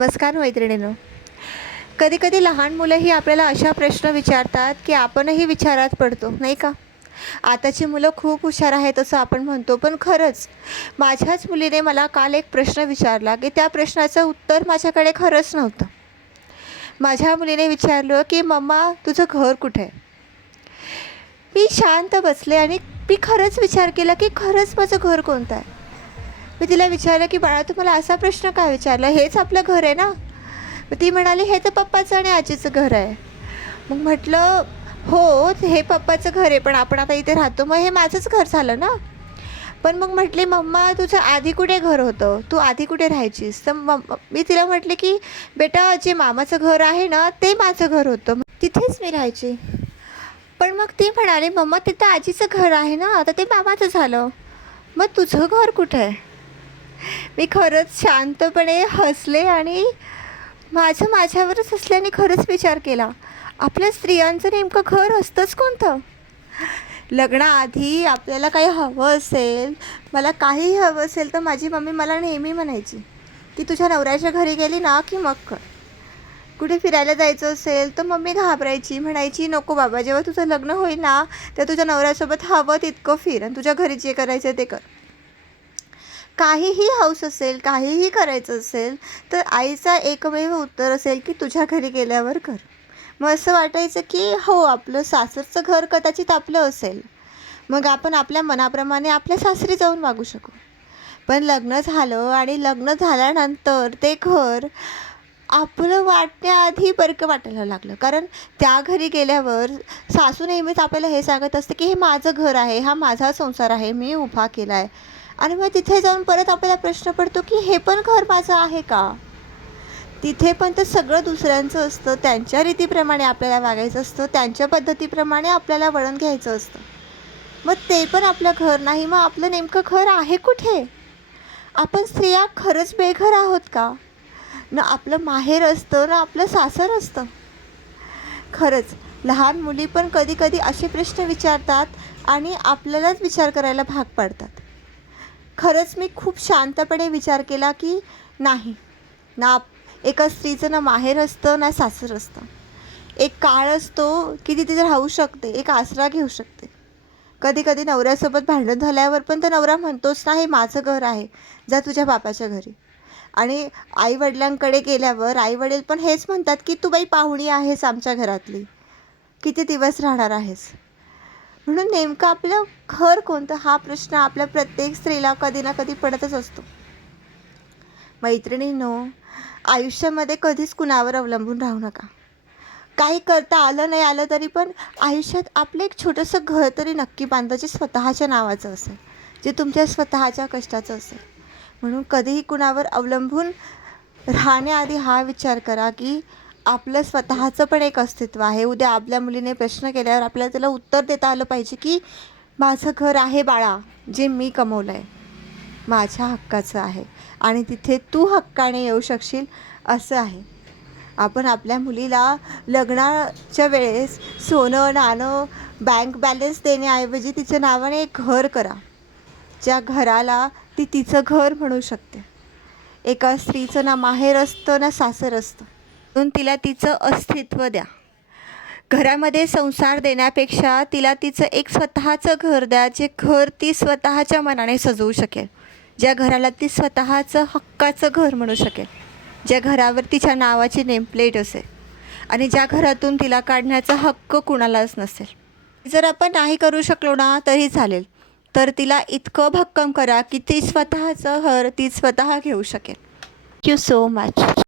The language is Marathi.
नमस्कार मैत्रिणींनो. कधी-कधी लहान मुलंही आपल्याला अशा प्रश्न विचारतात, की आपणही विचारात पडतो, नाही का? आताची मुलं खूप हुशार आहेत असं आपण म्हणतो, पण खरंच माझ्याच मुलीने मला काल एक प्रश्न विचारला, की त्या प्रश्नाचं उत्तर माझ्याकडे खरंच नव्हतं. माझ्या मुलीने विचारलं, की "मम्मा तुझं घर कुठे आहे?" मी शांत बसले आणि मी खरंच विचार केला, की खरंच माझं घर कोणतं आहे? मी तिला विचारलं, की "बाळा तू मला असा प्रश्न का विचारला? हेच आपलं घर आहे ना?" मग ती म्हणाली, "हे तर पप्पाचं आणि आजीचं घर आहे." मग म्हटलं, "हो, हे पप्पाचं घर आहे, पण आपण आता इथे राहतो, मग हे माझंच घर झालं ना." पण मग म्हटली, "मम्मा तुझं आधी कुठे घर होतं? तू आधी कुठे राहायचीस?" तर मी तिला म्हटले, की "बेटा जे मामाचं घर आहे ना, ते माझं घर होतं. तिथेच मी राहायचे." पण मग ती म्हणाली, "मम्मा तिथं आजीचं घर आहे ना, आता ते मामाचं झालं. मग तुझं घर कुठे आहे?" मी खरंच शांतपणे हसले आणि माझ्यावरच हसल्याने खरंच विचार केला, आपल्या स्त्रियांचं नेमकं घर असतंच कोणतं? लग्नाआधी आपल्याला काही हवं असेल, मला काहीही हवं असेल, तर माझी मम्मी मला नेहमी म्हणायची, की "तुझ्या नवऱ्याच्या घरी गेली ना, की मग कर." कुठे फिरायला जायचं असेल, तर मम्मी घाबरायची, म्हणायची, "नको बाबा, जेव्हा तुझं लग्न होईल ना, तर तुझ्या नवऱ्यासोबत हवं तितकं फिर आणि तुझ्या घरी जे करायचं ते कर." काहीही हौस असेल, काहीही करायचं असेल, तर आईचा एकमेव उत्तर असेल, की "तुझ्या घरी गेल्यावर कर." मग असं वाटायचं, की हो, आपलं सासरचं घर कदाचित आपलं असेल. मग आपण आपल्या मनाप्रमाणे आपल्या सासरी जाऊन वागू शकू. पण लग्न झालं आणि लग्न झाल्यानंतर ते घर आपलं वाटण्याआधी परकं वाटायला लागलं. कारण त्या घरी गेल्यावर सासू नेहमीच आपल्याला हे सांगत असते, की "हे माझं घर आहे, हा माझा संसार आहे, मी उभा केला आहे." आणि मग तिथे जाऊन परत आपल्याला प्रश्न पडतो, की हे पण घर माझं आहे का? तिथे पण तर सगळं दुसऱ्यांचं असतं. त्यांच्या रीतीप्रमाणे आपल्याला वागायचं असतं. त्यांच्या पद्धतीप्रमाणे आपल्याला वळण घ्यायचं असतं. मग ते पण आपलं घर नाही. मग आपलं नेमकं घर आहे कुठे? आपण स्त्रिया खरंच बेघर आहोत का? ना आपलं माहेर असतं, ना आपलं सासर असतं. खरंच लहान मुली पण कधी-कधी असे प्रश्न विचारतात आणि आपल्यालाच विचार करायला भाग पाडतात. खरंच मी खूप शांतपणे विचार केला, की नाही, ना एका स्त्रीचं ना माहेर असतं, ना सासर असतं. एक काळ असतो, की ती तिथे राहू शकते, एक आसरा घेऊ शकते. कधी-कधी नवऱ्यासोबत भांडण झाल्यावर पण तर नवरा म्हणतोच ना, "हे माझं घर आहे, जा तुझ्या बापाच्या घरी." आणि आई-वडिलांकडे गेल्यावर आई-वडील पण हेच म्हणतात, की "तू बाई पाहुणी आहेस आमच्या घरातली. किती दिवस राहणार आहेस?" म्हणून नेमकं आपलं घर कोणतं हा प्रश्न आपल्या प्रत्येक स्त्रीला कधी ना कधी पडतच असतो. मैत्रिणींनो, आयुष्यामध्ये कधीच कुणावर अवलंबून राहू नका. काही करता आलं नाही आलं तरी पण आयुष्यात आपलं एक छोटंसं घर तरी नक्की बांधा, जे स्वतःच्या नावाचं असेल, जे तुमच्या स्वतःच्या कष्टाचं असेल. म्हणून कधीही कुणावर अवलंबून राहण्याआधी हा विचार करा, की आपलं स्वतःचं पण एक अस्तित्व आहे. उद्या आपल्या मुलीने प्रश्न केल्यावर आपल्याला त्याला उत्तर देता आलं पाहिजे, की "माझं घर आहे बाळा, जे मी कमवलं आहे. माझ्या हक्काचं आहे आणि तिथे तू हक्काने येऊ शकशील," असं आहे. आपण आपल्या मुलीला लग्नाच्या वेळेस सोनं, नाणं, बँक बॅलन्स देण्याऐवजी तिच्या नावाने एक घर करा. ज्या घराला ती तिचं घर म्हणू शकते. एका स्त्रीचं ना माहेर असतं ना सासर असतं. म्हणून तिला तिचं अस्तित्व द्या. घरामध्ये संसार देण्यापेक्षा तिला तिचं एक स्वतःचं घर द्या, जे घर ती स्वतःच्या मनाने सजवू शकेल. ज्या घराला ती स्वतःचं हक्काचं घर म्हणू शकेल. ज्या घरावर तिच्या नावाची नेमप्लेट असेल आणि ज्या घरातून तिला काढण्याचा हक्क कुणालाच नसेल. जर आपण नाही करू शकलो ना तरी चालेल, तर तिला इतकं भक्कम करा, की ती स्वतःचं घर ती स्वतः घेऊ शकेल. Thank you so much.